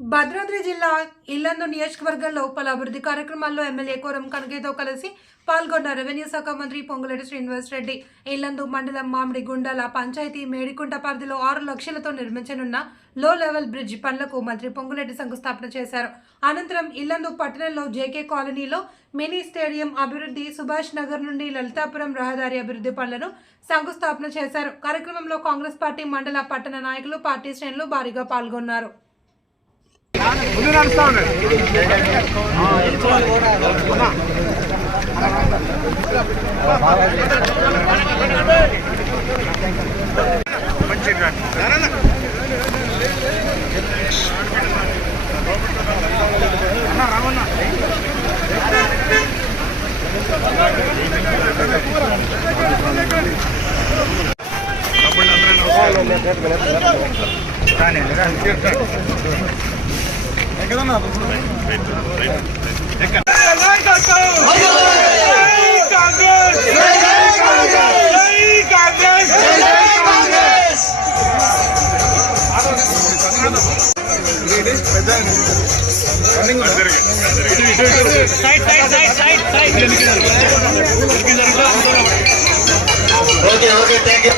భద్రాద్రి జిల్లా ఇల్లందు నియోజకవర్గంలో పలు అభివృద్ధి కార్యక్రమాల్లో ఎమ్మెల్యే కోరం కనకేతో కలిసి పాల్గొన్న రెవెన్యూ శాఖ మంత్రి పొంగులేటి శ్రీనివాస్ రెడ్డి ఇల్లందు మండలం మామిడి గుండాల పంచాయతీ మేడికుంట పరిధిలో ఆరు లక్షలతో నిర్మించనున్న లో లెవెల్ బ్రిడ్జ్ పనులకు మంత్రి పొంగులేటి శంకుస్థాపన చేశారు. అనంతరం ఇల్లందు పట్టణంలో జేకే కాలనీలో మినీ స్టేడియం అభివృద్ధి సుభాష్ నగర్ నుండి లలితాపురం రహదారి అభివృద్ధి పనులను శంకుస్థాపన చేశారు. కార్యక్రమంలో కాంగ్రెస్ పార్టీ మండల పట్టణ నాయకులు పార్టీ శ్రేణులు భారీగా పాల్గొన్నారు. ముందు నడుస్తా ఉండండి మంచి Ramanna okay okay thank you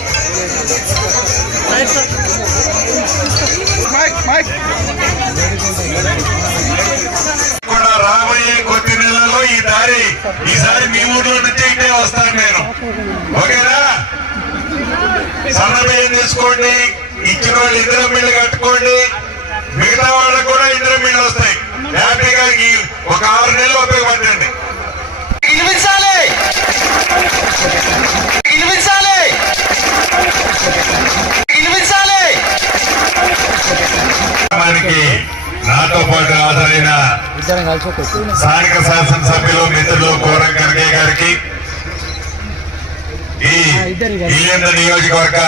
mike mike కూడా రాబోయే కొద్ది నెలల్లో ఈ దారి ఈసారి మీ ఊర్లో నుంచి ఇటే వస్తాను నేను. ఓకేనా? సన్నబియ్యం తీసుకోండి ఇచ్చిన వాళ్ళు ఇంద్రం మిల్లు కట్టుకోండి. మిగతా వాళ్ళకు కూడా ఇంద్రం మిల్లు వస్తాయి. హ్యాపీగా ఒక ఆరు నెలలు ఉపయోగపడండి స్థానిక శాసనసభ్యులు మిత్రులు కోరం కనకయ్య గారికి ఈ నియోజకవర్గ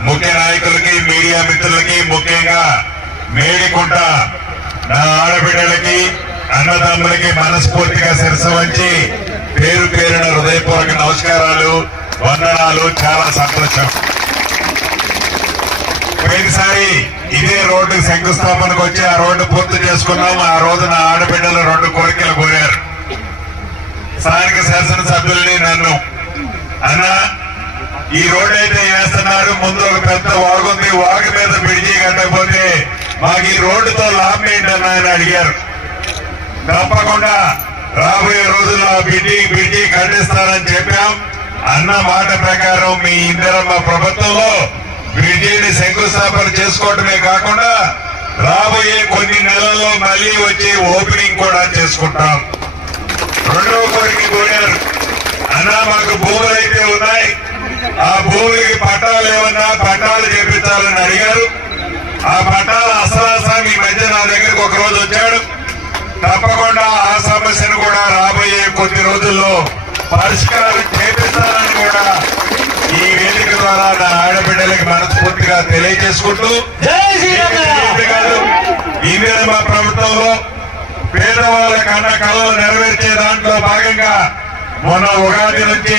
ముఖ్య నాయకులకి మీడియా మిత్రులకి ముఖ్యంగా మేడికుంట నా ఆడబిడ్డలకి అన్నదమ్ములకి మనస్ఫూర్తిగా శిరస వంచి పేరు పేరున హృదయపూర్వక నమస్కారాలు వందనాలు చాలా సంతోషం. పోయినసారి ఇదే రోడ్డు శంకుస్థాపనకు వచ్చి ఆ రోడ్డు పూర్తి చేసుకున్నాం. ఆ రోజున ఆడబిడ్డలు రెండు కోరికలు కోరారు. స్థానిక శాసనసభ్యుల్ని నన్ను. అన్న ఈ రోడ్డు అయితే వేస్తున్నారు. ముందు ఒక పెద్ద వాగుంది వాగు మీద బ్రిడ్జి కట్టకపోతే మాకు ఈ రోడ్డుతో లాభం ఏంటన్నా అని అడిగారు. తప్పకుండా రాబోయే రోజుల్లో ఆ బ్రిడ్జి బ్రిడ్జి కట్టిస్తారని చెప్పాం. అన్న మాట ప్రకారం మీ ఇందిరమ్మ ప్రభుత్వంలో విజయని శంకుస్థాపన చేసుకోవటమే కాకుండా రాబోయే కొన్ని నెలల్లో మళ్ళీ వచ్చి ఓపెనింగ్ కూడా చేసుకుంటాం. రెండవ కోరిక కోరారు. అన్నా మాకు భూములు అయితే ఉన్నాయి. ఆ భూములకి పట్టాలు ఏమన్నా పట్టాలు చేపించాలని అడిగారు. ఆ పట్టాల అసలాసం ఈ మధ్య నా దగ్గరికి ఒక రోజు వచ్చాడు. తప్పకుండా ఆ సమస్యను కూడా రాబోయే కొద్ది రోజుల్లో పరిష్కారం చేపిస్తారని కూడా ఈ వేదిక ద్వారా నా ఆడబిడ్డలకి మనస్ఫూర్తిగా తెలియజేసుకుంటూ కాదు ఇదే మా ప్రభుత్వంలో పేదవాళ్ళ కన్న కళలు నెరవేర్చే దాంట్లో భాగంగా మొన్న ఉగాది నుంచి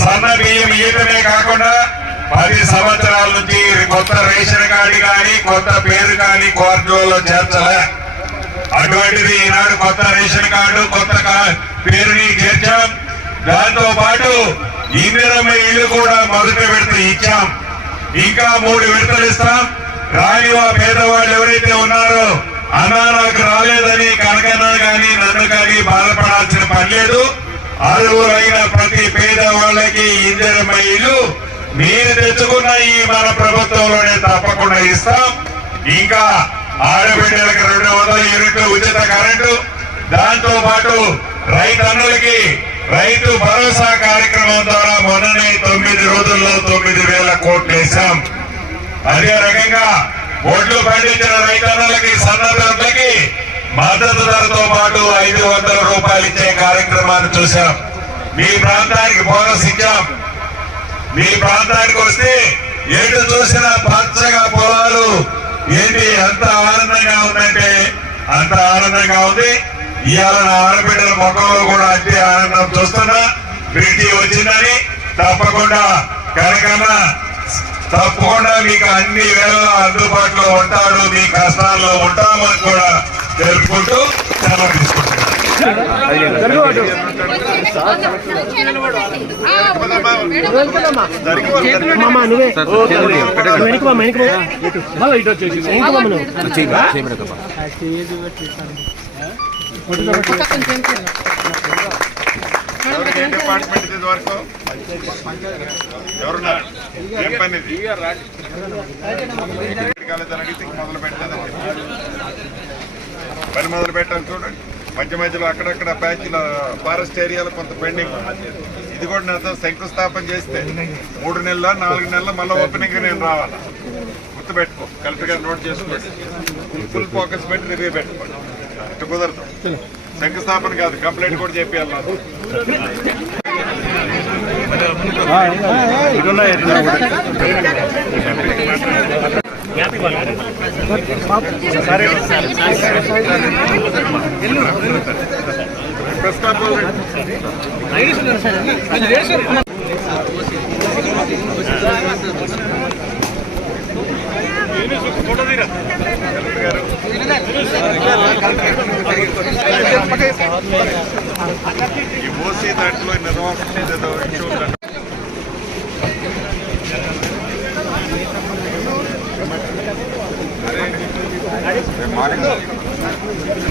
సన్న బియ్యం ఇయ్యటమే కాకుండా పది సంవత్సరాల నుంచి కొత్త రేషన్ కార్డు కానీ కొత్త పేరు కానీ కోర్టులో చేర్చలే. అటువంటిది ఈనాడు కొత్త రేషన్ కార్డు కొత్త పేరుని చేర్చాం. దాంతో పాటు ఇందిరమ్మ ఇల్లు కూడా మొదటి విడత ఇచ్చాం. ఇంకా మూడు విడతలు ఇస్తాం. రాని పేదవాళ్ళు ఎవరైతే ఉన్నారో అన్నా నాకు రాలేదని కనకన్నా గాని నన్ను కానీ బాధపడాల్సిన పని లేదు. అర్హులైన ప్రతి పేదవాళ్ళకి ఇందిరమ్మ ఇల్లు. మీరు తెచ్చుకున్న ఈ మన ప్రభుత్వంలోనే తప్పకుండా ఇస్తాం. ఇంకా ఆడబిడ్డలకు రెండు వందల యూనిట్లు ఉచిత కరెంటు. దాంతో పాటు రైతన్నులకి రైతు భరోసా కార్యక్రమం ద్వారా మొన్ననే తొమ్మిది రోజుల్లో తొమ్మిది వేల కోట్లు వేశాం అదే రకంగా ఒడ్లు పండించిన రైతన్నలకి సన్నద్ధులకి మద్దతు ధరతో పాటు ఐదు వందల రూపాయలు ఇచ్చే కార్యక్రమాన్ని చూశాం. మీ ప్రాంతానికి బోనస్ ఇచ్చాం. మీ ప్రాంతానికి వస్తే ఎటు చూసినా పచ్చగా పొలాలు ఏంటి ఎంత ఆనందంగా ఉందంటే అంత ఆనందంగా ఉంది. ఇవాళ నా ఆడబిడ్డల ముఖంలో కూడా అంతే ఆనందం చూస్తున్నా. బ్రిడ్జి వచ్చిందని తప్పకుండా కనకన్న తప్పకుండా మీకు అన్ని వేళ అందుబాటులో ఉంటాడు మీ కష్టాల్లో ఉంటామని కూడా తెలుపుకుంటూ సెలవు తీసుకుంటున్నాను. డిపార్ట్మెంట్ ఇది వరకు ఎవరున్నారు ఏం పని అడిగితే మొదలు పెట్టలేదని పని మొదలు పెట్టాలి చూడండి మధ్య మధ్యలో అక్కడక్కడ ప్యాచ్ల ఫారెస్ట్ ఏరియాలో కొంత పెండింగ్ ఇది కూడా నాతో శంకుస్థాపన చేస్తే మూడు నెలల నాలుగు నెలల మళ్ళీ ఓపెనింగ్ నేను రావాలా గుర్తుపెట్టుకో కలెక్టర్ గారు నోట్ చేసుకోండి ఫుల్ ఫోకస్ పెట్టి రివ్యూ పెట్టుకోండి ఇటు కుదరదు. శంకుస్థాపన కాదు కంప్లైంట్ కూడా చెప్పేయాలి నాకు. గారు